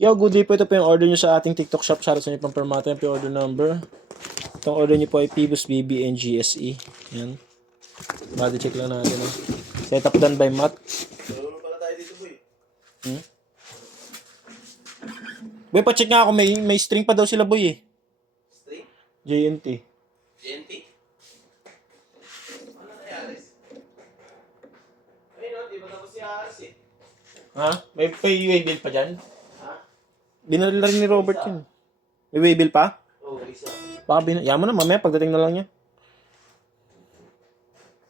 Yo, good day po. Ito po yung order nyo sa ating TikTok shop. Shoutout sa inyo pang permata. Yung order number. Itong order nyo po ay Pibus BB and GSE. Yan. Body check lang natin. Setup done by Matt. Ano pala tayo dito, boy? Boy, pa-check nga ako. May string pa daw sila, boy eh. String? JNT. GNT? Ano na Aris? Ayun, no? Di ba tapos si Aris eh? Ha? May waybill pa dyan? Ha? Binaril na rin ni Robert yun. May waybill pa? Oo, isa. Baka yaman na, mamaya pagdating na lang niya.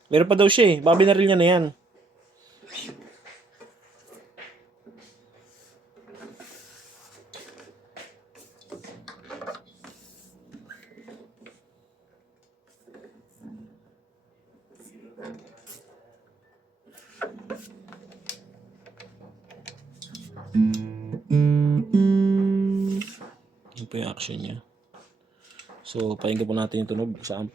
Meron pa daw siya eh. Baka binaril niya na yan. Yun po yung action niya. So, pakinggan po natin yung tunog sa amp.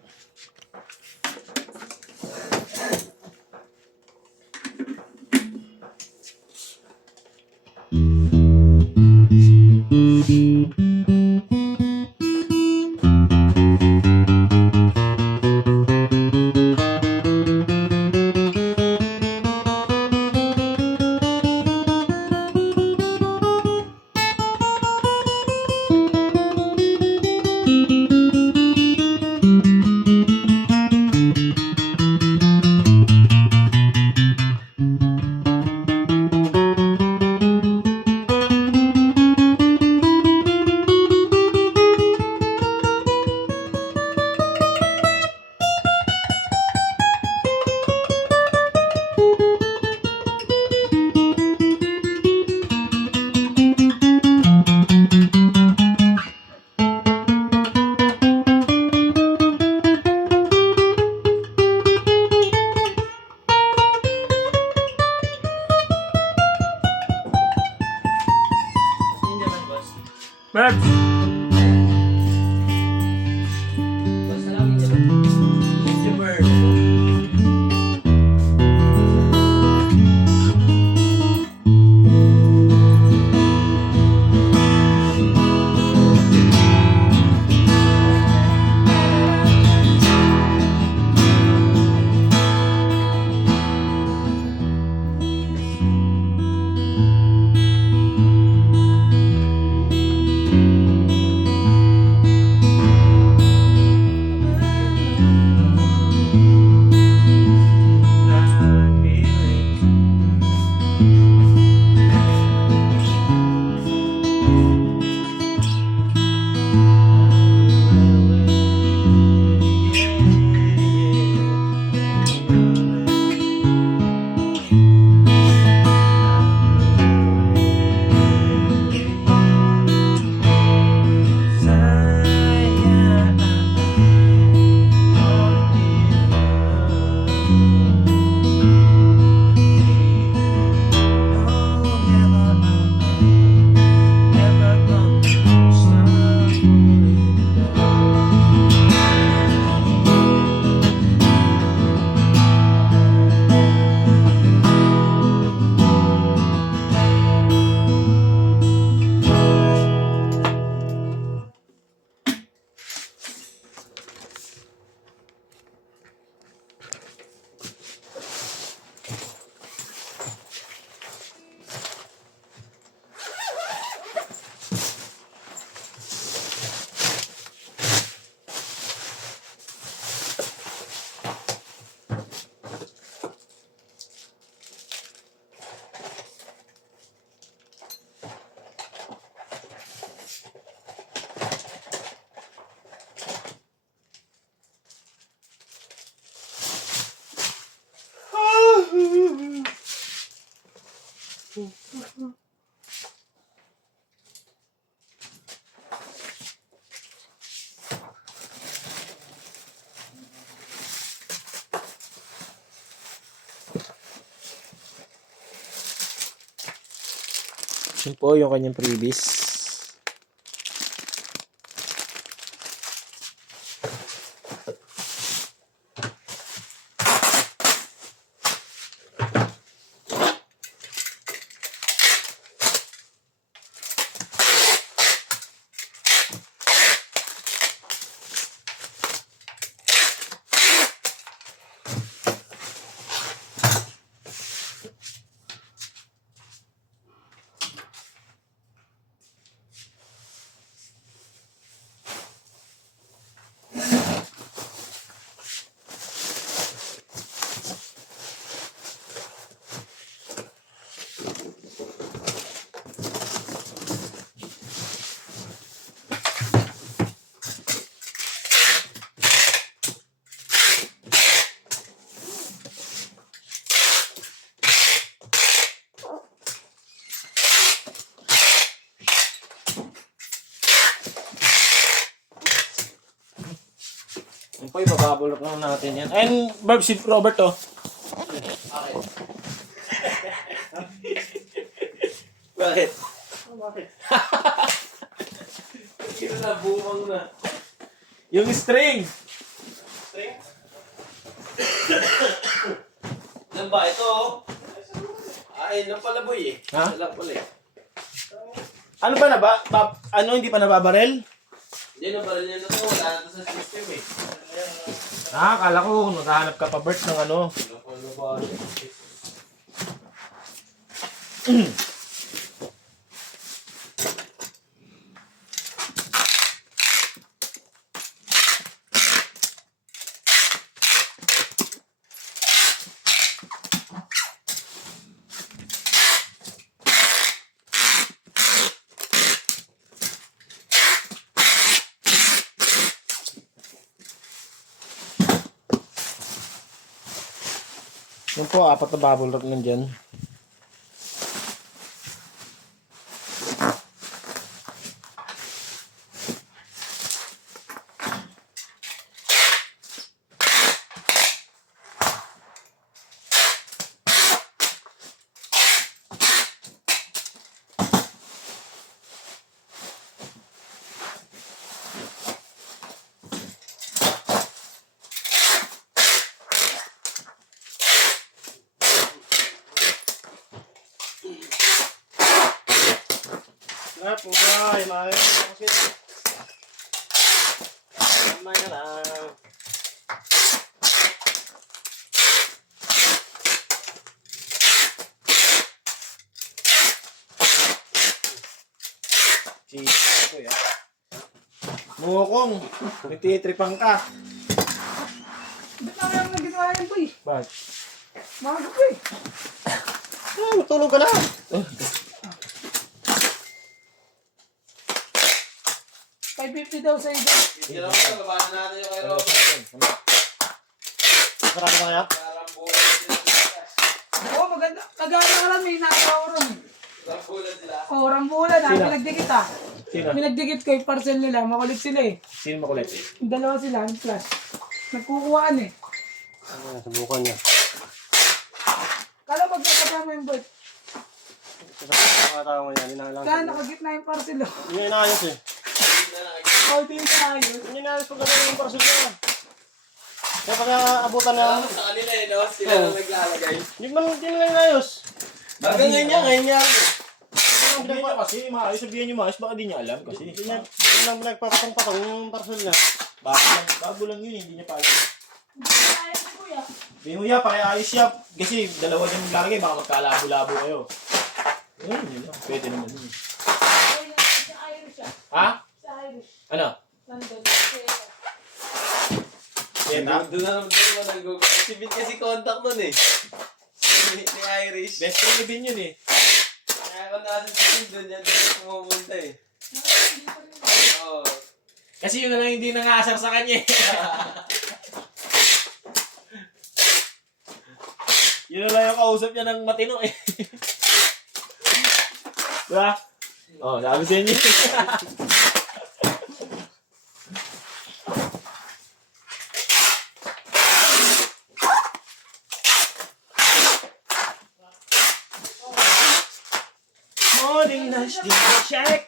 Merv! Basta lang yun dyan. Jimmer. Yun po yung kanyang previous. Yan po, ibababulok lang natin yan. Ayun, Barb, si Robert, oh. Bakit? Bakit? Bakit? Ito na, bumang na. Yung string! String? Ilan ba? Ito, oh. Ay, ilan pala, boy, eh. Ha? Ilan pala, eh. Ano ba na ba? Ano, hindi pa nababarel? Hindi, nabaril niya na to. Wala na to sa system, eh. Akala ko, naghahanap ka pa, Bert, ng ano. Ano ba? Yun po, 4 na bubble wrap nandyan. Pugay, maayos na kasi. Kamay na lang. Cheese ko yan. Mukong, nagtitripang ka. Ba't naman ang nagagawa yan, boy? Bakit? Mga po eh. Matulog ka na. 550 daw sa ito. Hindi lang ito, labanan natin yung kay Robert. Marami na kaya? Parang bulan sila sa Oo, maganda. Nagana ka lang, may nakaoron. Parang bulan sila. Oo, rambulan na. Sino? Pinagdikit ah. Sino? Pinagdikit ko yung parcel nila. Makulit sila eh. Sino makulit? Yung dalawa sila, yung plus. Nagkukuhaan eh. Subukan niya. Kala magkakasama yung boy. Nakatawa niya, hindi Kaya nakagitna yung parcel oh. Hindi na inayos eh. Oh, di yung tayo. Hindi na inayos pag gano'n yung parcel niya. Kaya pag abutan niya, Alam mo sa kanila eh, no? Sila Oo. na naglalagay. hindi nila inayos. Hanggang ngayon niya. Sabihin niya kasi, maayos, sabihin niyo maayos, baka di niya alam kasi. Hindi niya nagpapatong-patong yung parcel niya. Bago lang yun, hindi niya pa alam. Hindi tayo si kuya. Sabihin mo ya, pakiayos siya. Kasi dalawa niya maglalagay, baka magkalabo-labo kayo. Ayun, yun lang. Pwede naman yun. Sa Irish ah. Ha? Sa Irish. Ano? Nandun. Benta? Doon na naman nag-google. Si Vin kasi contact nun eh. Ni Irish. Best friend ni Bin yun eh. Kaya ko natin si Vin doon yan. Doon pumunta eh. Oo. Kasi yun na lang hindi nangasar sa kanya eh. Yun na lang yung kausap niya ng matino eh. Diba? Oh, sabi sa inyo. Morning lunch, dinner check.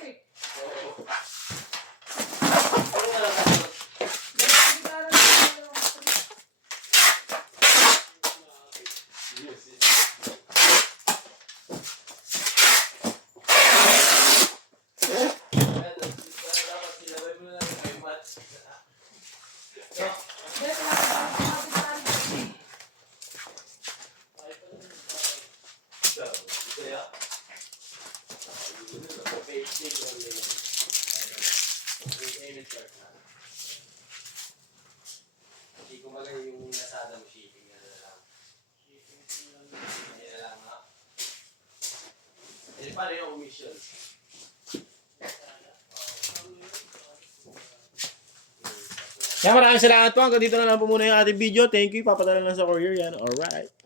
Hindi ko magay yung nasada mo shipping na lang. Hindi na lang ha. Eh paano yung commission? Kaya maraming salamat po. Hanggang dito na lang po muna yung ating video. Thank you. Papadala lang sa courier yan. Alright.